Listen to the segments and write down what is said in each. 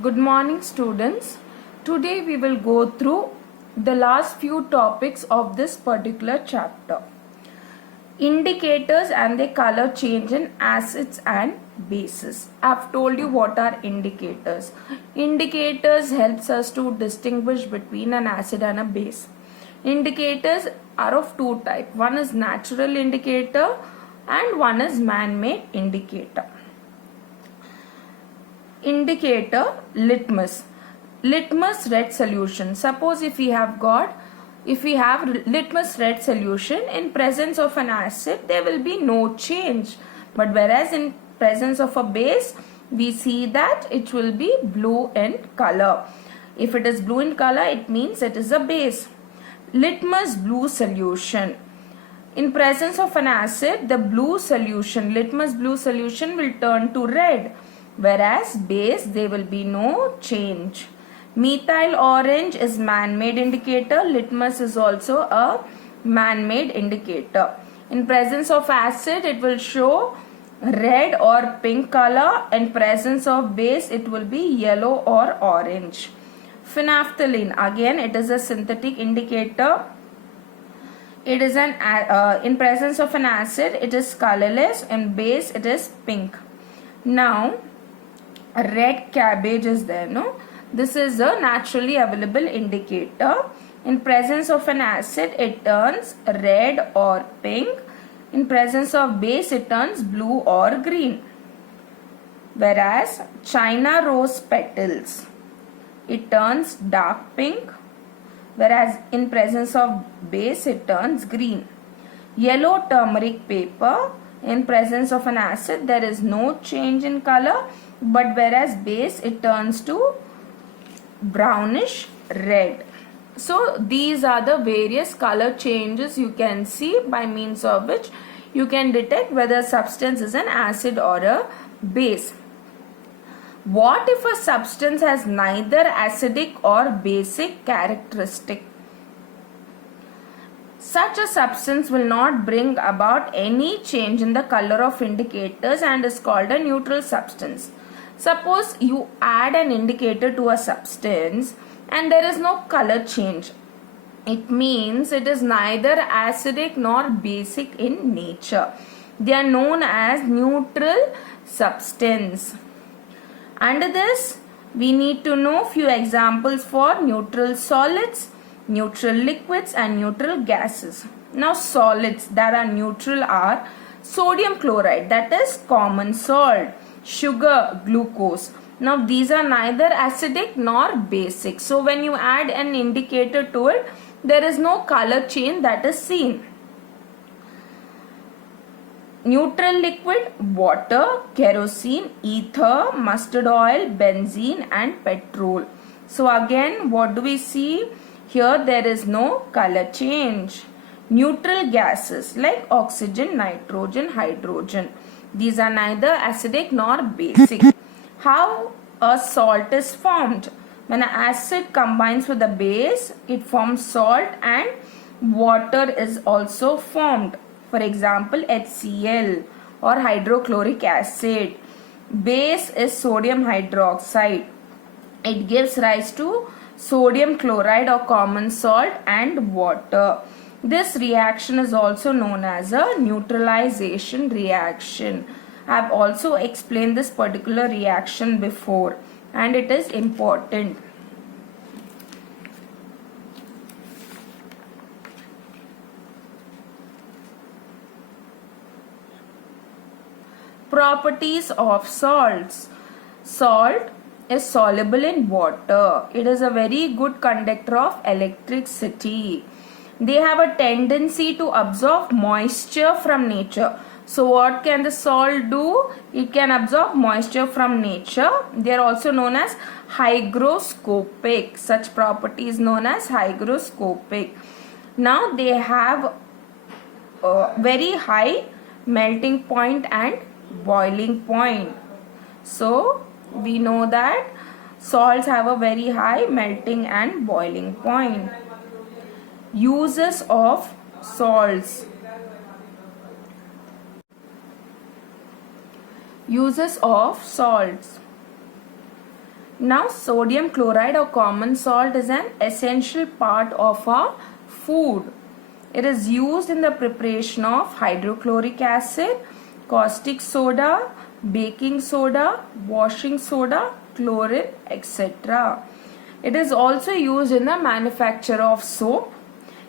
Good morning, students. Today we will go through the last few topics of this particular chapter. Indicators and their color change in acids and bases. I've told you what are indicators. Indicators helps us to distinguish between an acid and a base. Indicators are of two types. One is natural indicator and one is man-made indicator. Indicator, litmus red solution. Suppose if we have litmus red solution, in presence of an acid there will be no change, but whereas in presence of a base we see that it will be blue in color. If it is blue in color, it means it is a base. Litmus blue solution. In presence of an acid, the litmus blue solution will turn to red, whereas base there will be no change. Methyl orange is man-made indicator. Litmus is also a man-made indicator. In presence of acid, it will show red or pink color. In presence of base, it will be yellow or orange. Phenolphthalein, again it is a synthetic indicator. It is in presence of an acid, it is colorless. In base, it is pink. Now, red cabbage is there, no? This is a naturally available indicator. In presence of an acid, it turns red or pink. In presence of base, it turns blue or green. Whereas China rose petals, it turns dark pink. Whereas in presence of base, it turns green. Yellow turmeric paper, in presence of an acid, there is no change in color, but whereas base, it turns to brownish red. So these are the various color changes you can see, by means of which you can detect whether a substance is an acid or a base. What if a substance has neither acidic or basic characteristic? Such a substance will not bring about any change in the color of indicators and is called a neutral substance. Suppose you add an indicator to a substance and there is no color change. It means it is neither acidic nor basic in nature. They are known as neutral substance. Under this, we need to know few examples for neutral solids, neutral liquids and neutral gases. Now solids that are neutral are sodium chloride, that is common salt, sugar, glucose. Now these are neither acidic nor basic. So when you add an indicator to it, there is no color change that is seen. Neutral liquid, water, kerosene, ether, mustard oil, benzene and petrol. So again, what do we see? Here there is no color change. Neutral gases like oxygen, nitrogen, hydrogen. These are neither acidic nor basic. How a salt is formed? When an acid combines with a base, it forms salt and water is also formed. For example, HCl or hydrochloric acid. Base is sodium hydroxide. It gives rise to sodium chloride or common salt and water. This reaction is also known as a neutralization reaction. I have also explained this particular reaction before and it is important. Properties of salts. Salt is soluble in water. It is a very good conductor of electricity. They have a tendency to absorb moisture from nature. So what can the salt do? It can absorb moisture from nature. They are also known as hygroscopic. Such property is known as hygroscopic. Now they have a very high melting point and boiling point. So we know that salts have a very high melting and boiling point. Uses of salts. Uses of salts. Now sodium chloride or common salt is an essential part of our food. It is used in the preparation of hydrochloric acid, caustic soda, baking soda, washing soda, chlorine, etc. It is also used in the manufacture of soap.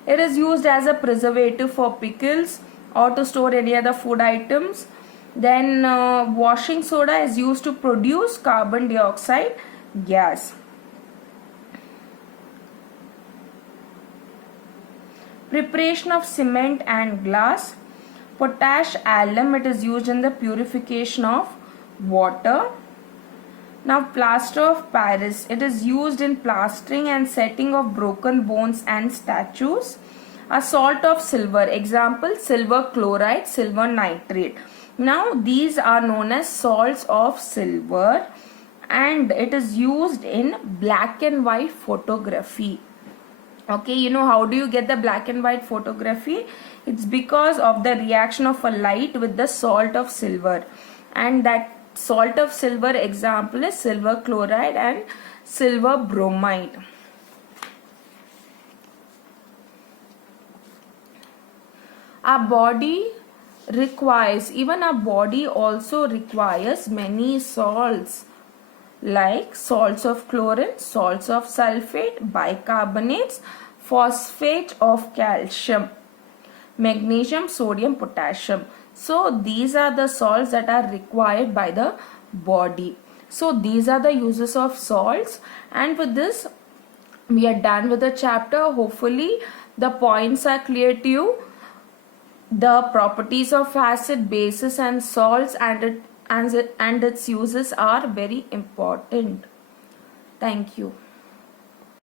It is used as a preservative for pickles or to store any other food items. Then washing soda is used to produce carbon dioxide gas. Preparation of cement and glass. Potash alum, it is used in the purification of water. Now plaster of Paris, it is used in plastering and setting of broken bones and statues. A salt of silver, example silver chloride, silver nitrate. Now these are known as salts of silver and it is used in black and white photography. Okay, you know how do you get the black and white photography? It's because of the reaction of a light with the salt of silver, and that salt of silver example is silver chloride and silver bromide. Our body requires, even our body also requires many salts like salts of chlorine, salts of sulfate, bicarbonates, phosphate of calcium, magnesium, sodium, potassium. So these are the salts that are required by the body. So these are the uses of salts, and with this we are done with the chapter. Hopefully the points are clear to you. The properties of acid, bases and salts and its uses are very important. Thank you.